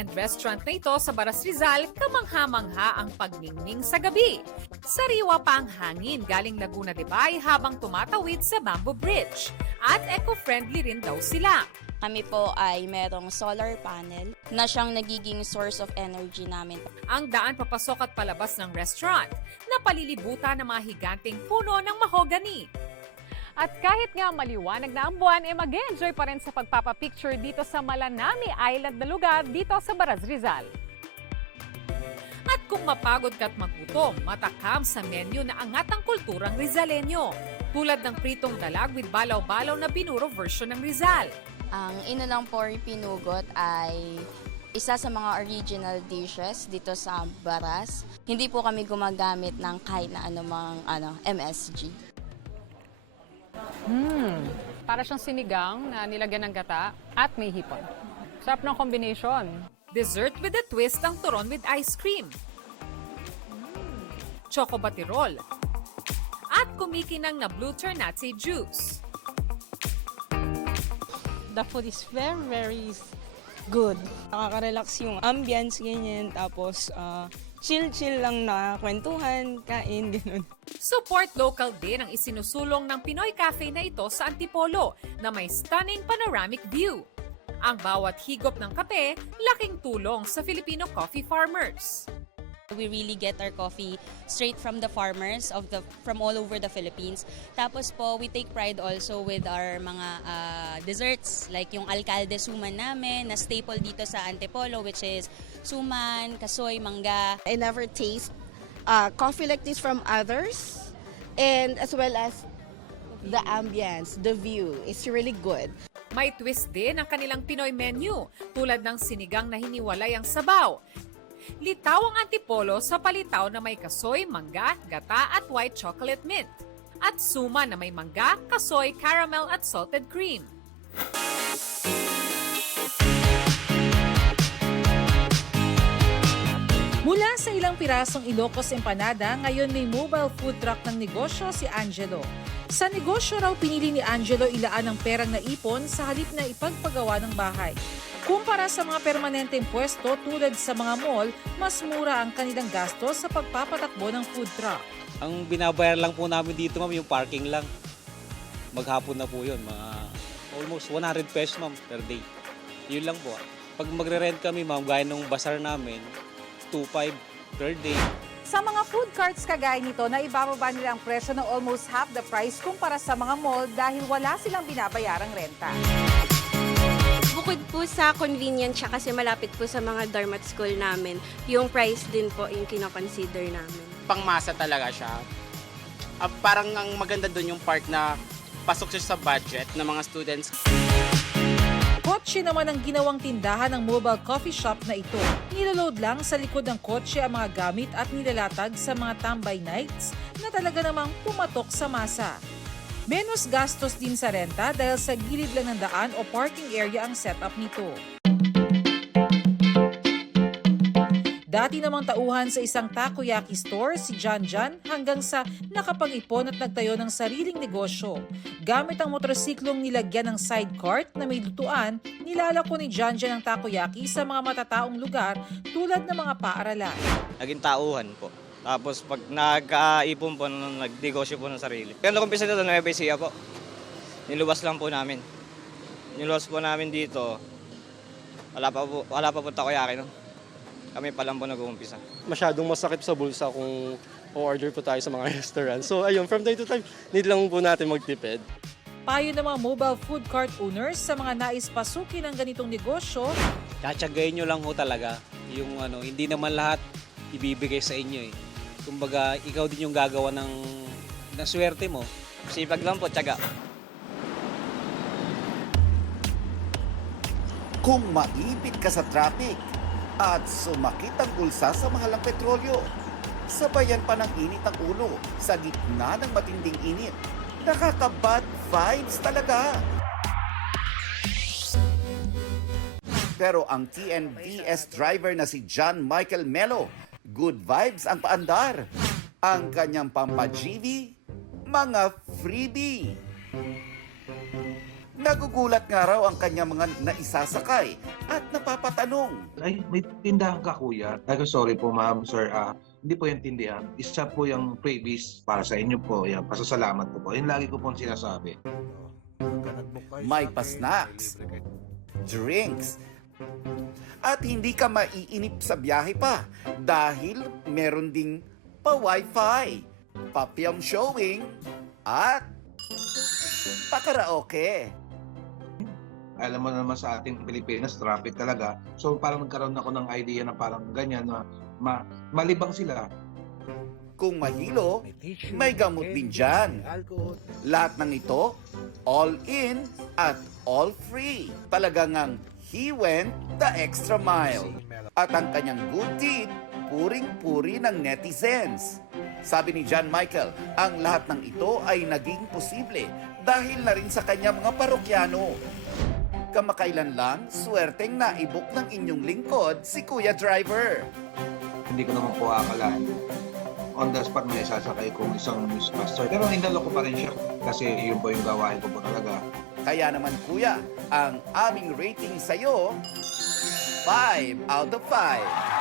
and restaurant na ito sa Baras Rizal, kamangha-mangha ang pagningning sa gabi. Sariwa pa ang hangin galing Laguna de Bay habang tumatawid sa Bamboo Bridge. At eco-friendly rin daw sila. Kami po ay merong solar panel na siyang nagiging source of energy namin. Ang daan papasok at palabas ng restaurant na palilibutan ng mga higanteng puno ng mahogany. At kahit nga maliwanag na ang buwan, mag-enjoy pa rin sa pagpapapicture dito sa Malanami Island na lugar dito sa Baras Rizal. At kung mapagod ka't magutom, matakam sa menu na angat ang kulturang Rizalenyo. Tulad ng pritong dalag with balaw-balaw na binuro version ng Rizal. Ang inulang pori pinugot ay isa sa mga original dishes dito sa Baras. Hindi po kami gumagamit ng kahit na anumang MSG. Para siyang sinigang na nilagyan ng gata at may hipon. Sarap ng combination. Dessert with a twist ang turon with ice cream. Choco batirol. At kumikinang na blue ternate juice. The food is very, very good. Nakaka-relax yung ambience, ganyan. Tapos, chill-chill lang na kwentuhan, kain, ganun. Support local din ang isinusulong ng Pinoy Cafe na ito sa Antipolo na may stunning panoramic view. Ang bawat higop ng kape, laking tulong sa Filipino coffee farmers. We really get our coffee straight from the farmers from all over the Philippines. Tapos po, we take pride also with our mga desserts like yung alcalde suman namin na staple dito sa Antipolo, which is suman, kasoy, mangga. I never taste coffee like this from others, and as well as the ambience, the view. It's really good. May twist din ang kanilang Pinoy menu tulad ng sinigang na hiniwalay ang sabaw. Litaw ang Antipolo sa palitaw na may kasoy, mangga, gata at white chocolate mint. At suma na may mangga, kasoy, caramel at salted cream. Mula sa ilang pirasong Ilocos Empanada, ngayon may mobile food truck ng negosyo si Angelo. Sa negosyo raw pinili ni Angelo ilaan ang perang naipon sa halip na ipagpagawa ng bahay. Kumpara sa mga permanenteng pwesto tulad sa mga mall, mas mura ang kanilang gastos sa pagpapatakbo ng food truck. Ang binabayar lang po namin dito, ma'am, yung parking lang. Maghapon na po yun, mga almost 100 pesos, ma'am, per day. Yun lang po. Pag magre-rent kami, ma'am, gaya nung bazaar namin, 2.5 per day. Sa mga food carts kagaya nito, na ibababa nila ang presyo ng almost half the price kumpara sa mga mall dahil wala silang binabayarang renta. Bukod po sa convenience siya kasi malapit po sa mga dormat school namin, yung price din po yung kinoconsider namin. Pangmasa talaga siya. Parang ang maganda doon yung part na pasok siya sa budget ng mga students. Kotse naman ang ginawang tindahan ng mobile coffee shop na ito. Niloload lang sa likod ng kotse ang mga gamit at nilalatag sa mga tambay nights na talaga namang pumatok sa masa. Menos gastos din sa renta dahil sa gilid lang ng daan o parking area ang setup nito. Dati namang tauhan sa isang takoyaki store si John John hanggang sa nakapag-ipon at nagtayo ng sariling negosyo. Gamit ang motorsiklong nilagyan ng side cart na may lutuan, nilalako ni John John ang takoyaki sa mga matataong lugar tulad ng mga paaralan. Naging tauhan po. Tapos pag nag-aipon po, nag-negosyo po ng sarili. Kaya nakumpisa dito ng FBCA po. Niluwas lang po namin. Niluwas po namin dito. Wala pa po takoyaki, no? Kami pa lang po nag-uumpisa. Masyadong masakit sa bulsa kung o-order po tayo sa mga restaurant. So ayun, from time to time, need lang po natin magtipid. Payo ng mga mobile food cart owners sa mga nais pasukin ng ganitong negosyo. Tsatsagayin nyo lang ho talaga. Yung hindi naman lahat ibibigay sa inyo eh. Kumbaga, ikaw din yung gagawa ng swerte mo. Sipag lang po, tsaga. Kung maipit ka sa traffic at sumakit ang bulsa sa mahalang petrolyo, sabayan pa ng init ang ulo sa gitna ng matinding init, nakaka-bad vibes talaga. Pero ang TNVS driver na si John Michael Melo, good vibes ang paandar. Ang kanyang pampa-GV, mga freebie. Nagugulat nga raw ang kanyang mga naisasakay at napapatanong. Ay, may tindahan ka kuya. Ay, sorry po ma'am, sir. Hindi po yung tindahan. Isa po yung freebies para sa inyo po. Yan, pasasalamat po po. Yun lagi ko po sinasabi. May pa-snacks, drinks, at hindi ka maiinip sa biyahe pa dahil meron ding pa-wifi, pa-film showing, at pa-karaoke. Alam mo naman sa ating Pilipinas, traffic talaga. So parang nagkaroon ako ng idea na parang ganyan na malibang sila. Kung mahilo, may gamot din dyan. Lahat ng ito, all in at all free. Talagang ang he went the extra mile. At ang kanyang good deed, puring-puri ng netizens. Sabi ni John Michael, ang lahat ng ito ay naging posible dahil na rin sa kanyang mga parokyano. Kamakailan lang, swerteng naibok ng inyong lingkod si Kuya Driver. Hindi ko naman po akalain. On the spot may sasakay kong isang newscaster. Pero indalo ko pa rin siya kasi yun po yung gawain ko po talaga. Kaya naman kuya, ang aming rating sa'yo, 5 out of 5.